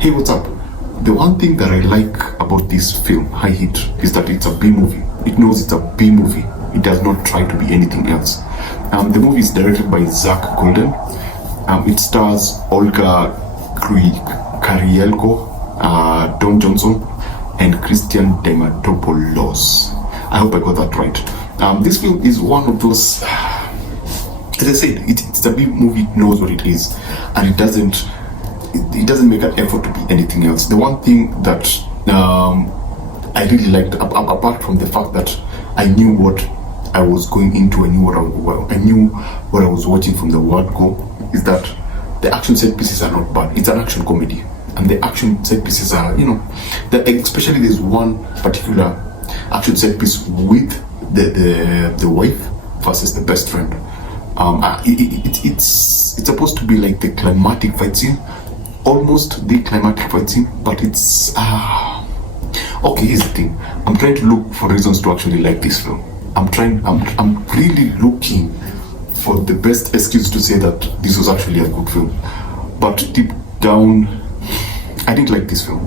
Hey, what's up? The one thing that I like about this film, High Heat, is that it's a B movie. It knows it's a B movie. It does not try to be anything else. The movie is directed by Zach Golden. It stars Olga KurylenkoDon Johnson and Christian Diamantopoulos. I hope I got that right. This film is one of those, as I said, it's a B movie. It knows what it is, and it doesn't make an effort to be anything else. The one thing that I really liked, apart from the fact that I knew what I was going into, I knew what I was watching from the word go, is that the action set pieces are not bad. It's an action comedy, and the action set pieces are, especially there's one particular action set piece with the wife versus the best friend. It's supposed to be like the climatic fight scene, almost the climatic fight scene, but it's okay. Here's the thing: I'm trying to look for reasons to actually like this film. I'm really looking for the best excuse to say that this was actually a good film, but deep down, I didn't like this film.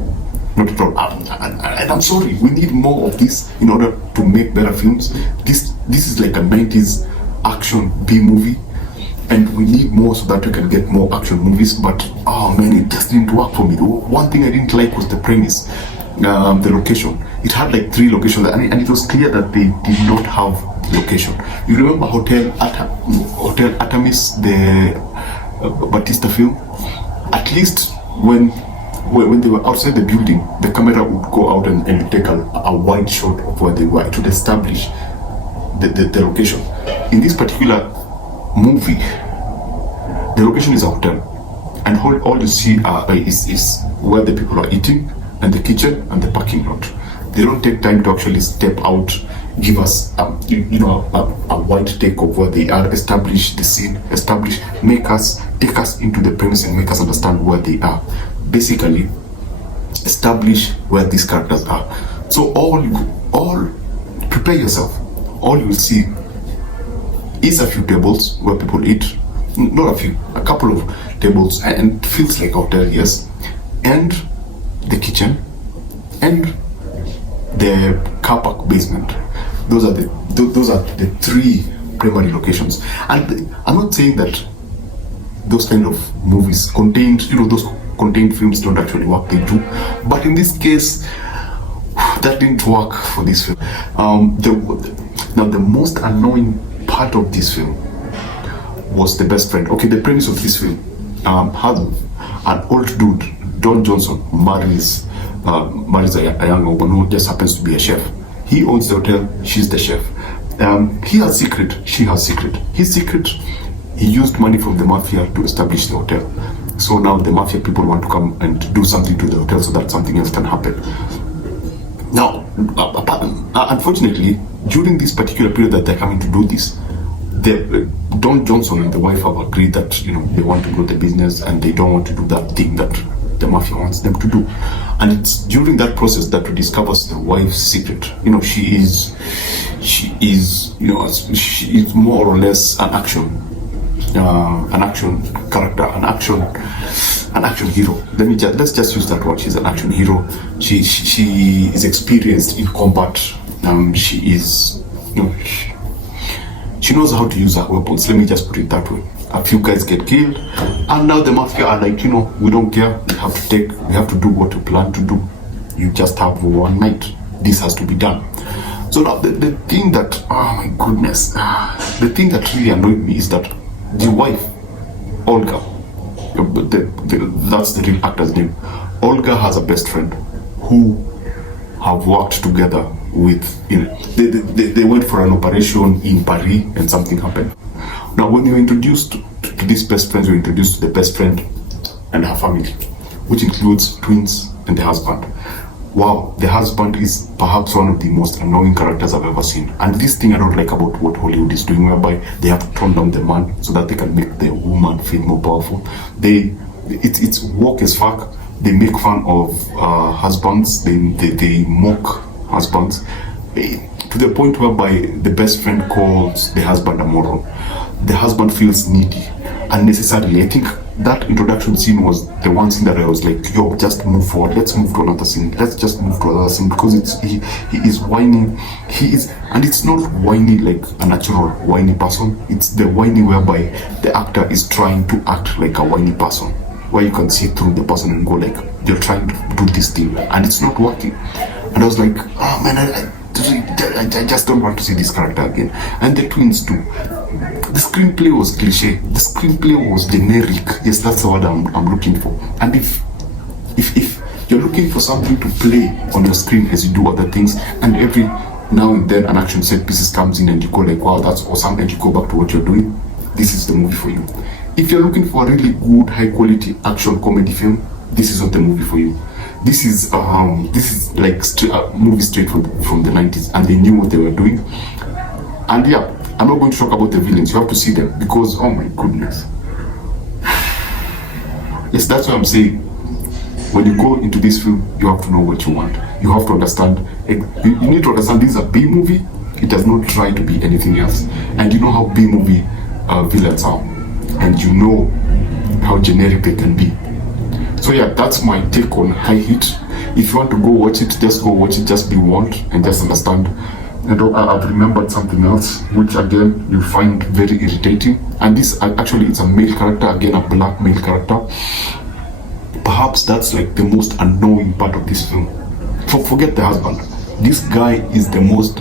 Not at all. And I'm sorry. We need more of this in order to make better films. This is like a 90s action B movie, and we need more so that we can get more action movies. But oh man, it just didn't work for me. One thing I didn't like was the premise, the location. It had like 3 locations, and it was clear that they did not have location. You remember Hotel Artemis, the Batista film? At least when they were outside the building, the camera would go out and take a wide shot of where they were to establish the location. In this particular movie, the location is a hotel, and all you see is where the people are eating, and the kitchen and the parking lot. They don't take time to actually step out, give us a wide take of where they are, establish the scene, take us into the premise and make us understand where they are. Basically, establish where these characters are. So all prepare yourself. All you will see is a few tables where people eat, not a few, a couple of tables, and it feels like a hotel, yes, and the kitchen and the car park basement. Those are the 3 primary locations. And I'm not saying that those kind of movies contained films don't actually work. They do, but in this case, that didn't work for this film. Now the most annoying part of this film was the best friend. Okay, the premise of this film has an old dude, Don Johnson, marries a young woman who just happens to be a chef. He owns the hotel, she's the chef. He has secret, she has secret. His secret, he used money from the mafia to establish the hotel. So now the mafia people want to come and do something to the hotel so that something else can happen. Now, unfortunately, during this particular period that they're coming to do this, Don Johnson and the wife have agreed that they want to grow the business and they don't want to do that thing that the mafia wants them to do. And it's during that process that we discover the wife's secret. She is more or less an action character, an action hero. Let's just use that word. She's an action hero. She is experienced in combat. She knows how to use her weapons. Let me just put it that way. A few guys get killed, and now the mafia are like, we don't care. We have to do what we plan to do. You just have one night. This has to be done. So now the thing that, oh my goodness, the thing that really annoyed me is that the wife, Olga, that's the real actor's name. Olga has a best friend who have worked together with, they went for an operation in Paris and something happened. Now, when you're introduced to these best friends, you're introduced to the best friend and her family, which includes twins and the husband. Wow, the husband is perhaps one of the most annoying characters I've ever seen. And this thing I don't like about what Hollywood is doing, whereby they have to tone down the man so that they can make the woman feel more powerful. It's woke as fuck. They make fun of husbands. They mock husbands to the point whereby the best friend calls the husband a moron. The husband feels needy unnecessarily. I think that introduction scene was the one scene that I was like, yo, just move forward, let's move to another scene, let's just move to another scene, because he is whiny, and it's not whiny like a natural whiny person, it's the whiny whereby the actor is trying to act like a whiny person, where you can see through the person and go like, you're trying to do this thing and it's not working. And I was like, oh man, I just don't want to see this character again. And the twins too. The screenplay was cliche. The screenplay was generic. Yes, that's the word I'm looking for. And if you're looking for something to play on your screen as you do other things, and every now and then an action set pieces comes in and you go like, wow, that's awesome, and you go back to what you're doing, this is the movie for you. If you're looking for a really good, high quality action comedy film, this is not the movie for you. This is like a movie straight from the 90s, and they knew what they were doing. And yeah, I'm not going to talk about the villains. You have to see them, because oh my goodness. Yes, that's what I'm saying. When you go into this film, you have to know what you want. You have to understand. You need to understand this is a B movie. It does not try to be anything else. And you know how B movie villains are, and you know how generic they can be. So yeah, that's my take on High Heat. If you want to go watch it, just go watch it. Just be warned and just understand. And I've remembered something else, which again you find very irritating. And this actually, it's a male character, again a black male character. Perhaps that's like the most annoying part of this film. Forget the husband. This guy is the most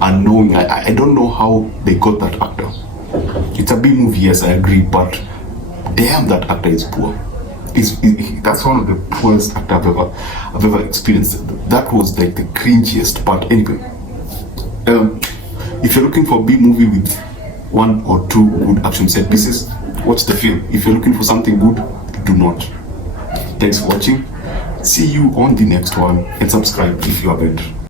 annoying. I don't know how they got that actor. It's a B movie, yes, I agree, but damn, that actor is poor. That's one of the poorest actors I've ever experienced. That was like the cringiest part. Anyway, if you're looking for a B movie with 1 or 2 good action set pieces, watch the film. If you're looking for something good, do not. Thanks for watching. See you on the next one, and subscribe if you haven't.